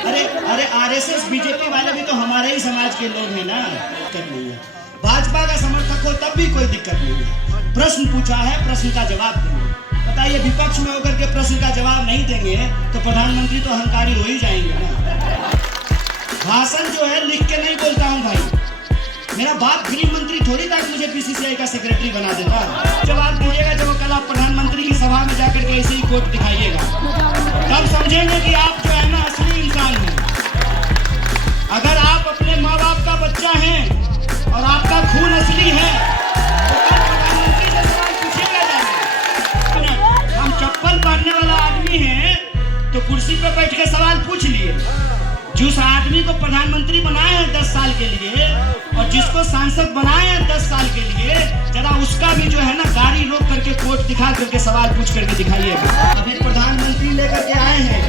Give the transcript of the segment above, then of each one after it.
अरे अरे RSS BJP वाले भी तो हमारे ही समाज के लोग हैं ना। दिक्कत नहीं है, भाजपा का समर्थक हो तब भी कोई दिक्कत नहीं है। प्रश्न पूछा है, प्रश्न का जवाब देंगे। बताइए, विपक्ष में होकर के प्रश्न का जवाब नहीं देंगे तो प्रधानमंत्री तो अहंकारी हो ही जाएंगे ना। भाषण जो है लिख के नहीं बोलता हूँ भाई, मेरा बाप गृह मंत्री थोड़ी था कि मुझे बीसीसीआई का सेक्रेटरी बना देता। जवाब दीजिएगा जब कल आप प्रधानमंत्री की सभा में जाकर के ऐसे ही कोट दिखाइएगा, तब समझेंगे कि आप जो है ना असली इंसान हैं। अगर आप अपने माँ बाप का बच्चा हैं और आपका खून असली है तो कल प्रधानमंत्री से सवाल पूछिएगा जाके। हम चप्पल पहनने वाला आदमी है तो कुर्सी पे बैठ के सवाल पूछ लिए। जिस आदमी को प्रधानमंत्री बनाए हैं 10 साल के लिए और जिसको सांसद बनाए हैं 10 साल के लिए, जरा उसका भी जो है ना गाड़ी रोक करके कोर्ट दिखा करके सवाल पूछ करके दिखाइएगा। अभी प्रधानमंत्री लेकर के आए हैं,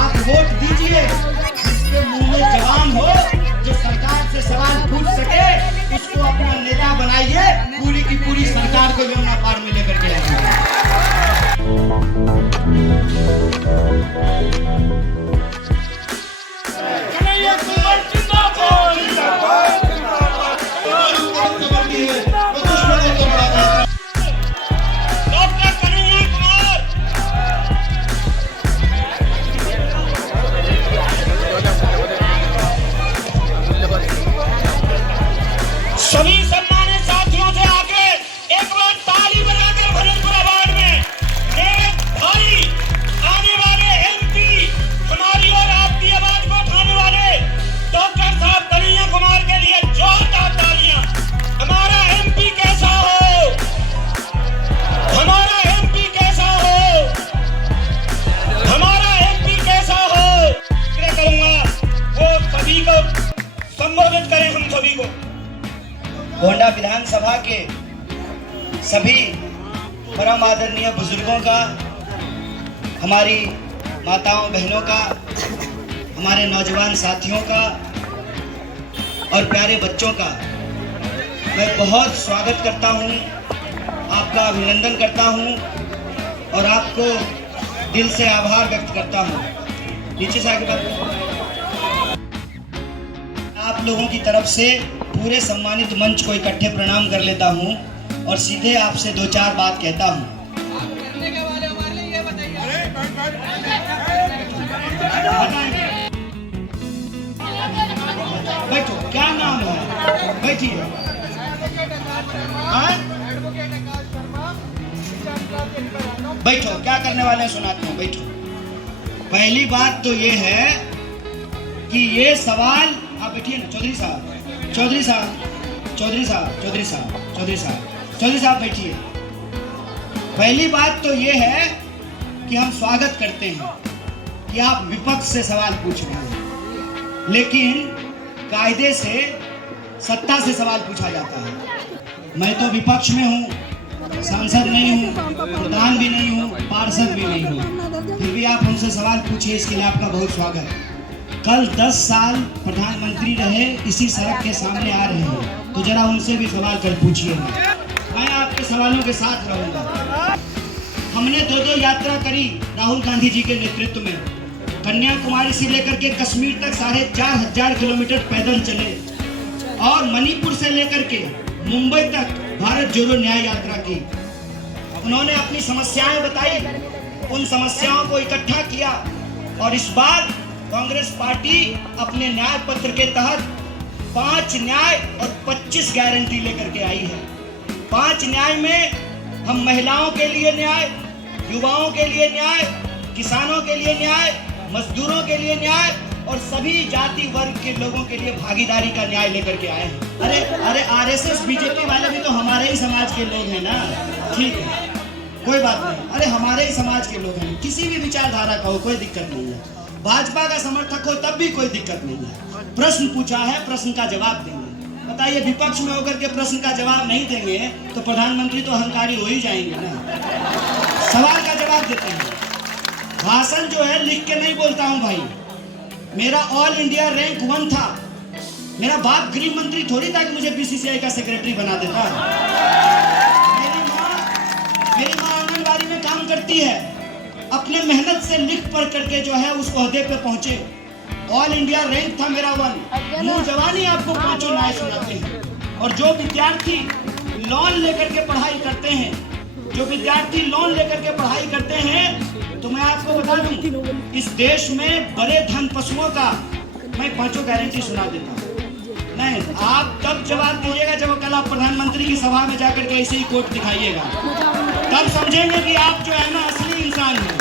आप वोट दीजिए, जिसके मुंह में जवान हो, जो सरकार से सवाल पूछ सके, उसको अपना नेता बनाइए। पूरी की पूरी सरकार को यमुना पार में लेकर के आइए। सभी सम्मानित साथियों से आगे एक बार ताली बजाकर भरतपुर अवार्ड में मेरे भाई आने वाले एमपी, हमारी और आपकी आवाज को उठाने वाले डॉक्टर साहब कन्हैया कुमार के लिए जोरदार तालियां। हमारा एमपी कैसा हो, हमारा एमपी कैसा हो, हमारा एमपी कैसा हो। मैं करूंगा वो सभी को संबोधित करें, हम सभी को। गोंडा विधानसभा के सभी परम आदरणीय बुजुर्गों का, हमारी माताओं बहनों का, हमारे नौजवान साथियों का और प्यारे बच्चों का मैं बहुत स्वागत करता हूं, आपका अभिनंदन करता हूं और आपको दिल से आभार व्यक्त करता हूं। नीचे से आगे बात, आप लोगों की तरफ से पूरे सम्मानित मंच को इकट्ठे प्रणाम कर लेता हूं और सीधे आपसे 2-4 बात कहता हूं। बैठो, क्या नाम है? बैठिए। बैठो, क्या करने वाले हैं सुनाते हैं, बैठो। पहली बात तो ये है कि ये सवाल, आप बैठिए ना चौधरी साहब, चौधरी साहब, चौधरी साहब, चौधरी साहब, चौधरी साहब, चौधरी साहब बैठिए। पहली बात तो ये है कि हम स्वागत करते हैं कि आप विपक्ष से सवाल पूछ रहे हैं, लेकिन कायदे से सत्ता से सवाल पूछा जाता है। मैं तो विपक्ष में हूँ, सांसद नहीं हूँ, प्रधान भी नहीं हूँ, पार्षद भी नहीं हूँ, फिर भी आप हमसे सवाल पूछिए, इसके लिए आपका बहुत स्वागत। कल 10 साल प्रधानमंत्री रहे, इसी सड़क के सामने आ रहे हैं, तो जरा उनसे भी सवाल कर पूछिए। मैं आपके सवालों के साथ रहूंगा। हमने 2-2 यात्रा करी राहुल गांधी जी के नेतृत्व में, कन्याकुमारी से लेकर के कश्मीर तक 4500 किलोमीटर पैदल चले और मणिपुर से लेकर के मुंबई तक भारत जोड़ो न्याय यात्रा की। उन्होंने अपनी समस्याएं बताई, उन समस्याओं को इकट्ठा किया और इस बार कांग्रेस पार्टी अपने न्याय पत्र के तहत 5 न्याय और 25 गारंटी लेकर के आई है। 5 न्याय में हम महिलाओं के लिए न्याय, युवाओं के लिए न्याय, किसानों के लिए न्याय, मजदूरों के लिए न्याय और सभी जाति वर्ग के लोगों के लिए भागीदारी का न्याय लेकर के आए हैं। अरे अरे आरएसएस बीजेपी वाले भी तो हमारे ही समाज के लोग हैं ना। ठीक है, कोई बात नहीं, अरे हमारे ही समाज के लोग हैं, किसी भी विचारधारा का हो, कोई दिक्कत नहीं है। भाजपा का समर्थक हो तब भी कोई दिक्कत नहीं है। प्रश्न पूछा है, प्रश्न का जवाब देंगे। बताइए, विपक्ष में होकर के प्रश्न का जवाब नहीं देंगे तो प्रधानमंत्री तो अहंकारी हो ही जाएंगे ना। सवाल का जवाब देते हैं। भाषण जो है लिख के नहीं बोलता हूं भाई, मेरा ऑल इंडिया रैंक 1 था। मेरा बाप गृह मंत्री थोड़ी था कि मुझे बीसीसीआई का सेक्रेटरी बना देता। मेरी माँ आंगनबाड़ी में काम करती है, अपने अपने मेहनत से लिख पढ़ करके जो है उस ओहदे पे पहुंचे। ऑल इंडिया रैंक था मेरा 1। मुंह जवानी आपको पांचों नाय सुनाते हैं। और जो विद्यार्थी लोन लेकर के पढ़ाई करते हैं, जो विद्यार्थी लोन लेकर के पढ़ाई करते हैं, तो मैं आपको बता दूं, इस देश में बड़े धन पशुओं का मैं पांचों गारंटी सुना देता हूँ। नहीं, आप तब जवाब दीजिएगा जब कल आप प्रधानमंत्री की सभा में जाकर के ऐसे ही कोट दिखाइएगा, तब समझेंगे कि आप जो है ना असली इंसान हैं।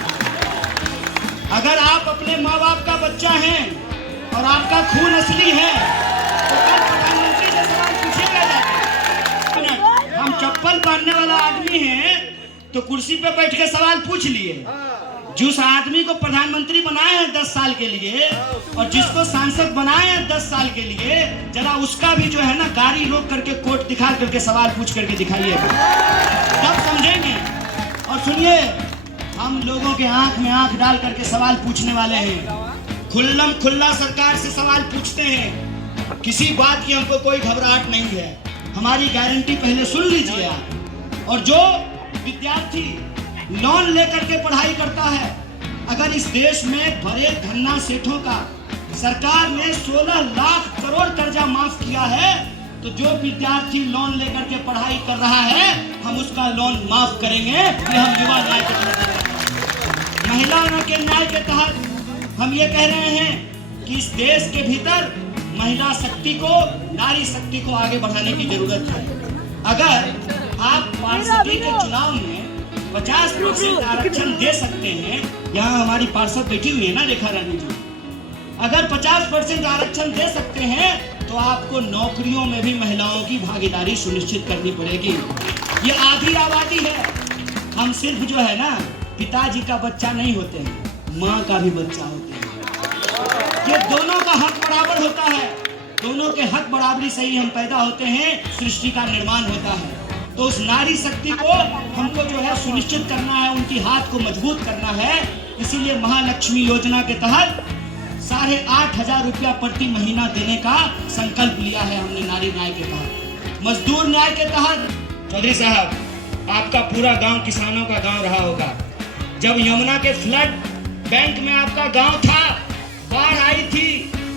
अगर आप अपने माँ बाप का बच्चा हैं और आपका खून असली है तो कल प्रधानमंत्री से सवाल पूछेगा जाकर। हम चप्पल पहनने वाला आदमी है तो कुर्सी पे बैठ के सवाल पूछ लिए। जिस आदमी को प्रधानमंत्री बनाए हैं 10 साल के लिए और जिसको सांसद बनाए हैं 10 साल के लिए, जरा उसका भी जो है ना गाड़ी रोक करके कोर्ट दिखा करके सवाल पूछ करके दिखाइएगा, तब समझेंगे। और सुनिए, हम लोगों के आंख में आंख डाल करके सवाल पूछने वाले हैं। खुल्लम खुल्ला सरकार से सवाल पूछते हैं। किसी बात की हमको कोई घबराहट नहीं है। हमारी गारंटी पहले सुन लीजिए आप। और जो विद्यार्थी लोन लेकर के पढ़ाई करता है, अगर इस देश में बड़े धन्ना सेठों का सरकार ने 16 लाख करोड़ कर्जा माफ किया है, तो जो विद्यार्थी लोन लेकर के पढ़ाई कर रहा है, हम उसका लोन माफ करेंगे। ये हम युवा न्याय के तहत, महिलाओं के न्याय के तहत हम ये कह रहे हैं कि इस देश के भीतर महिला शक्ति को, नारी शक्ति को आगे बढ़ाने की जरूरत है। अगर आप पार्षदी के चुनाव में 50% आरक्षण दे सकते हैं, यहाँ हमारी पार्षद बैठी हुई है ना रेखा रानी जी, अगर 50% आरक्षण दे सकते हैं तो आपको नौकरियों में भी महिलाओं की भागीदारी सुनिश्चित करनी पड़ेगी। ये आधी आबादी है। हम सिर्फ जो है ना पिताजी का बच्चा नहीं होते हैं, माँ का भी बच्चा होते हैं। ये दोनों का हक बराबर होता है। दोनों के हक बराबरी से ही हम पैदा होते हैं, सृष्टि का निर्माण होता है। तो उस नारी शक्ति को हमको जो है सुनिश्चित करना है, उनकी हाथ को मजबूत करना है। इसीलिए महालक्ष्मी योजना के तहत 8,500 रुपया प्रति महीना देने का संकल्प लिया है हमने नारी न्याय के तहत। मजदूर न्याय के तहत चौधरी साहब, आपका पूरा गांव किसानों का गांव रहा होगा। जब यमुना के फ्लड बैंक में आपका गांव था, बाढ़ आई थी,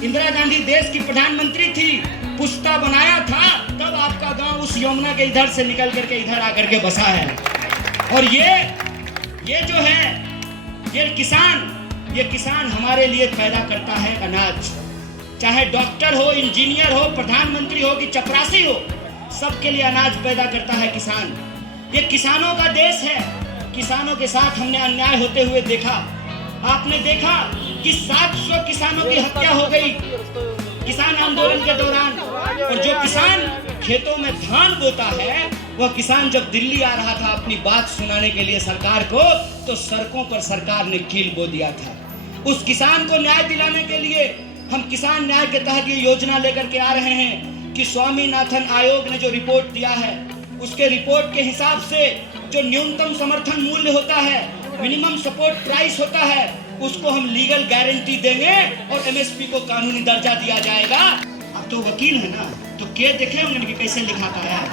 इंदिरा गांधी देश की प्रधानमंत्री थी, पुश्ता बनाया था, तब आपका गांव उस यमुना के इधर से निकल करके इधर आकर के बसा है। और ये जो है ये किसान हमारे लिए पैदा करता है अनाज। चाहे डॉक्टर हो, इंजीनियर हो, प्रधानमंत्री हो कि चपरासी हो, सबके लिए अनाज पैदा करता है किसान। ये किसानों का देश है। किसानों के साथ हमने अन्याय होते हुए देखा। आपने देखा कि 700 किसानों की हत्या हो गई किसान आंदोलन के दौरान। और जो किसान खेतों में धान बोता है, वह किसान जब दिल्ली आ रहा था अपनी बात सुनाने के लिए सरकार को, तो सड़कों पर सरकार ने कील बो दिया था। उस किसान को न्याय दिलाने के लिए हम किसान न्याय के तहत ये योजना लेकर के आ रहे हैं कि स्वामीनाथन आयोग ने जो रिपोर्ट दिया है, उसके रिपोर्ट के हिसाब से जो न्यूनतम समर्थन मूल्य होता है, मिनिमम सपोर्ट प्राइस होता है, उसको हम लीगल गारंटी देंगे और एमएसपी को कानूनी दर्जा दिया जाएगा। अब तो वकील है ना, तो के देखे उन्होंने कैसे लिखा था यार।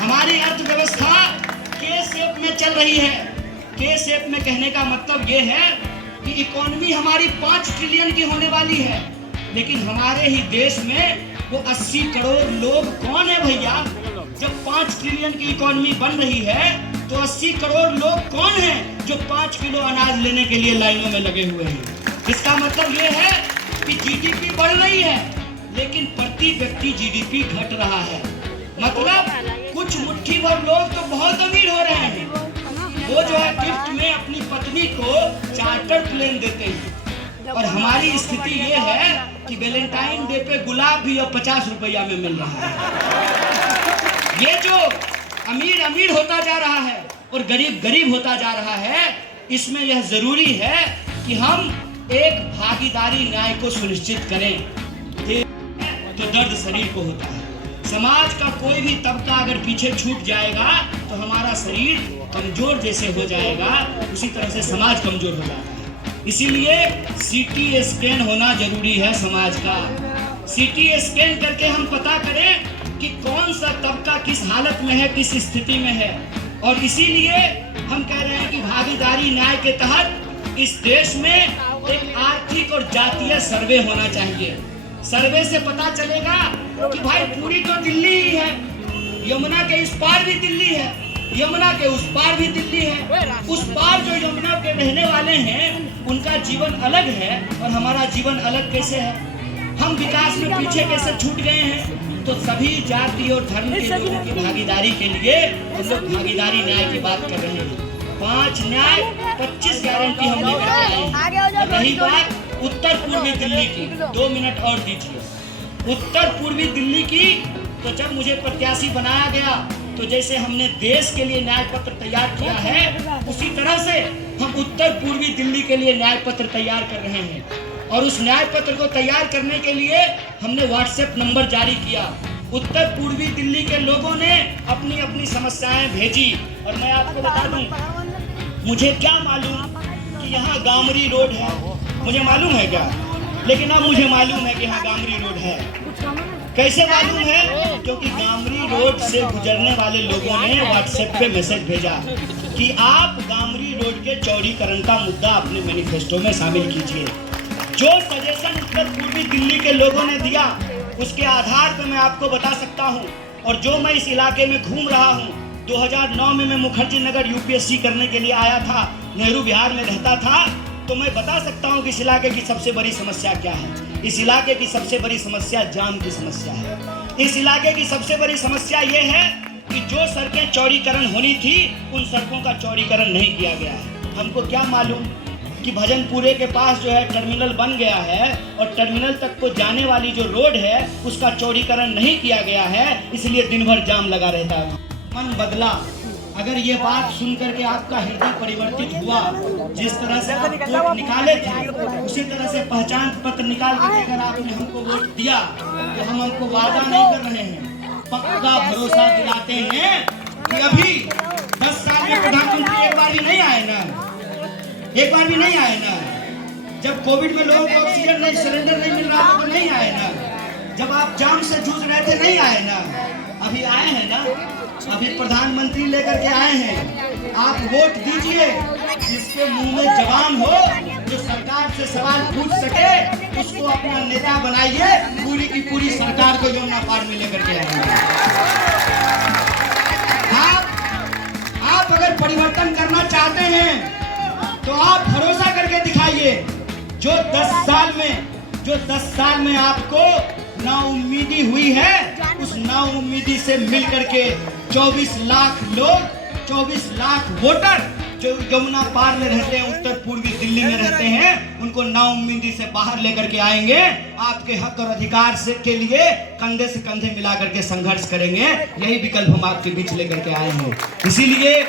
हमारी अर्थव्यवस्था के शेप में चल रही है। के शेप में कहने का मतलब ये है कि इकोनॉमी हमारी 5 ट्रिलियन की होने वाली है, लेकिन हमारे ही देश में वो 80 करोड़ लोग कौन है भैया? जब 5 ट्रिलियन की इकोनॉमी बन रही है तो 80 करोड़ लोग कौन हैं जो 5 किलो अनाज लेने के लिए लाइनों में लगे हुए हैं? इसका मतलब ये है कि जीडीपी बढ़ रही है, लेकिन प्रति व्यक्ति जीडीपी घट रहा है। मतलब कुछ मुट्ठी भर लोग तो बहुत अमीर हो रहे हैं। वो जो है गिफ्ट में अपनी पत्नी को चार्टर प्लेन देते हैं। और हमारी स्थिति ये है कि वैलेंटाइन डे पे गुलाब भी अब 50 रुपया में मिल रहा है। ये जो अमीर अमीर होता जा रहा है और गरीब गरीब होता जा रहा है, इसमें यह जरूरी है कि हम एक भागीदारी न्याय को सुनिश्चित करें। तो दर्द शरीर को होता है। समाज का कोई भी तबका अगर पीछे छूट जाएगा तो हमारा शरीर कमजोर जैसे हो जाएगा, उसी तरह से समाज कमजोर हो जाता है। इसीलिए सीटी स्कैन होना जरूरी है समाज का। सीटी स्कैन करके हम पता करें कि कौन सा तबका किस हालत में है, किस स्थिति में है। और इसीलिए हम कह रहे हैं कि भागीदारी भागीदारी न्याय के तहत इस देश में एक आर्थिक और जातीय सर्वे होना चाहिए। सर्वे से पता चलेगा कि भाई पूरी तो दिल्ली ही है, यमुना के इस पार भी दिल्ली है, यमुना के उस पार भी दिल्ली है। उस पार जो यमुना के रहने वाले हैं उनका जीवन अलग है और हमारा जीवन अलग कैसे है? हम विकास में पीछे कैसे छूट गए हैं? तो सभी जाति और धर्म के लोगों की भागीदारी के लिए हम लोग भागीदारी न्याय की बात कर रहे हैं। 5 न्याय 25 गारंटी हम लेकर के आए हैं। रही बात उत्तर पूर्वी दिल्ली की, 2 मिनट और दीजिए। उत्तर पूर्वी दिल्ली की तो जब मुझे प्रत्याशी बनाया गया तो जैसे हमने देश के लिए न्याय पत्र तैयार किया है उसी तरह से हम उत्तर पूर्वी दिल्ली के लिए न्याय पत्र तैयार कर रहे हैं। और उस न्याय पत्र को तैयार करने के लिए हमने व्हाट्सएप नंबर जारी किया। उत्तर पूर्वी दिल्ली के लोगों ने अपनी अपनी समस्याएं भेजी और मैं आपको बता दूं, मुझे क्या मालूम कि यहाँ गामरी रोड है, मुझे मालूम है क्या? लेकिन अब मुझे मालूम है कि यहाँ गामरी रोड है। कैसे मालूम है? क्योंकि गामरी रोड से गुजरने वाले लोगों ने व्हाट्सएप पे मैसेज भेजा कि आप गामरी रोड के चौड़ीकरण का मुद्दा अपने मैनिफेस्टो में शामिल कीजिए। जो सजेशन उत्तर पूर्वी दिल्ली के लोगों ने दिया उसके आधार पर मैं आपको बता सकता हूं। और जो मैं इस इलाके में घूम रहा हूं, 2009 में मैं मुखर्जी नगर यूपीएससी करने के लिए आया था, नेहरू विहार में रहता था, तो मैं बता सकता हूं कि इस इलाके की सबसे बड़ी समस्या क्या है। इस इलाके की सबसे बड़ी समस्या जाम की समस्या है। इस इलाके की सबसे बड़ी समस्या ये है कि जो सड़कें चौड़ीकरण होनी थी उन सड़कों का चौड़ीकरण नहीं किया गया है। हमको क्या मालूम कि भजनपुरे के पास जो है टर्मिनल बन गया है और टर्मिनल तक को जाने वाली जो रोड है उसका चौड़ीकरण नहीं किया गया है, इसलिए दिन भर जाम लगा रहता है। मन बदला। अगर ये बात सुन करके आपका हृदय परिवर्तित हुआ, जिस तरह से आप वोट निकाले थे उसी तरह से पहचान पत्र निकाल करके अगर आपने हमको वोट दिया तो हम हमको वादा नहीं कर रहे हैं, पक्का भरोसा दिलाते हैं कि अभी 10 साल में प्रधानमंत्री एक बार भी नहीं आए ना, एक बार भी नहीं आए ना। जब कोविड में लोगों को ऑक्सीजन नहीं, सिलेंडर नहीं मिल रहा था तो नहीं आए ना। जब आप जाम से जूझ रहे थे नहीं आए ना। अभी आए हैं ना, अभी प्रधानमंत्री लेकर के आए हैं। आप वोट दीजिए, जिसके मुंह में जवान हो, जो सरकार से सवाल पूछ सके, उसको अपना नेता बनाइए। पूरी की पूरी सरकार को यमुना पार में लेकर के आइए। आप अगर परिवर्तन करना चाहते हैं तो आप भरोसा करके दिखाइए। जो 10 साल में आपको नाउम्मीदी हुई है, उस नाउम्मीदी से मिल करके 24 लाख लोग, 24 लाख वोटर जो यमुना पार में रहते हैं, उत्तर पूर्वी दिल्ली में रहते हैं, उनको नाउम्मीदी से बाहर लेकर के आएंगे। आपके हक और अधिकार से के लिए कंधे से कंधे मिला करके संघर्ष करेंगे। यही विकल्प हम आपके बीच लेकर के आए हैं। इसीलिए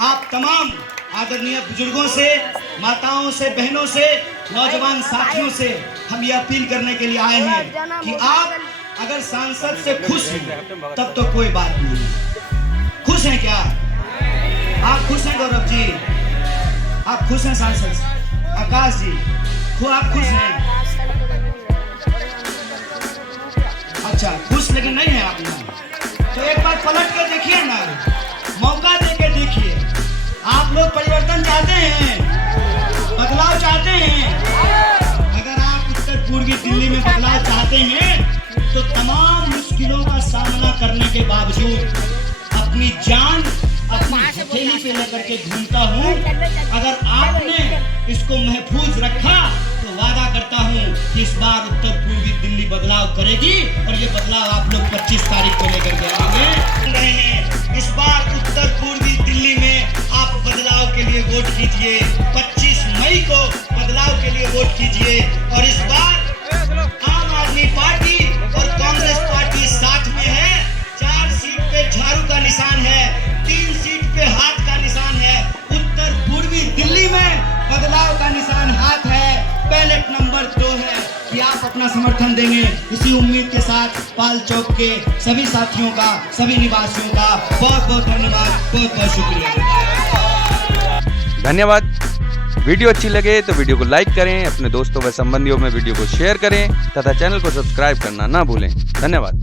आप तमाम आदरणीय बुजुर्गों से, माताओं से, बहनों से, नौजवान साथियों से हम ये अपील करने के लिए आए हैं कि आप अगर सांसद से खुश हैं तब तो कोई बात नहीं। खुश हैं क्या आप? खुश हैं गौरव जी? आप खुश हैं सांसद से? आकाश जी आप खुश हैं? अच्छा, खुश लेकिन नहीं है आप ना। तो एक बार पलट के देखिए ना, मौका दे के देखिए। आप लोग परिवर्तन चाहते हैं, बदलाव चाहते हैं। अगर आप उत्तर पूर्वी दिल्ली में बदलाव चाहते हैं तो तमाम मुश्किलों का सामना करने के बावजूद अपनी जान अपनी हथेली पे लेकर के घूमता हूँ। अगर आपने इसको महफूज रखा तो वादा करता हूँ कि इस बार उत्तर पूर्वी दिल्ली बदलाव करेगी और ये बदलाव आप लोग 25 तारीख को लेकर के आएंगे। इस बार उत्तर पूर्वी दिल्ली में आप बदलाव के लिए वोट कीजिए। 25 मई को बदलाव के लिए वोट कीजिए। और इस बार आम आदमी पार्टी और कांग्रेस पार्टी साथ में है। 4 सीट पे झाड़ू का निशान है, 3 सीट पे हाथ का निशान है। उत्तर पूर्वी दिल्ली में बदलाव का निशान हाथ है। बैलेट नंबर 2 है कि आप अपना समर्थन देंगे। इसी उम्मीद के साथ पाल चौक के सभी साथियों का, सभी निवासियों का बहुत बहुत धन्यवाद, बहुत बहुत शुक्रिया। धन्यवाद। वीडियो अच्छी लगे तो वीडियो को लाइक करें, अपने दोस्तों व संबंधियों में वीडियो को शेयर करें तथा चैनल को सब्सक्राइब करना ना भूलें। धन्यवाद।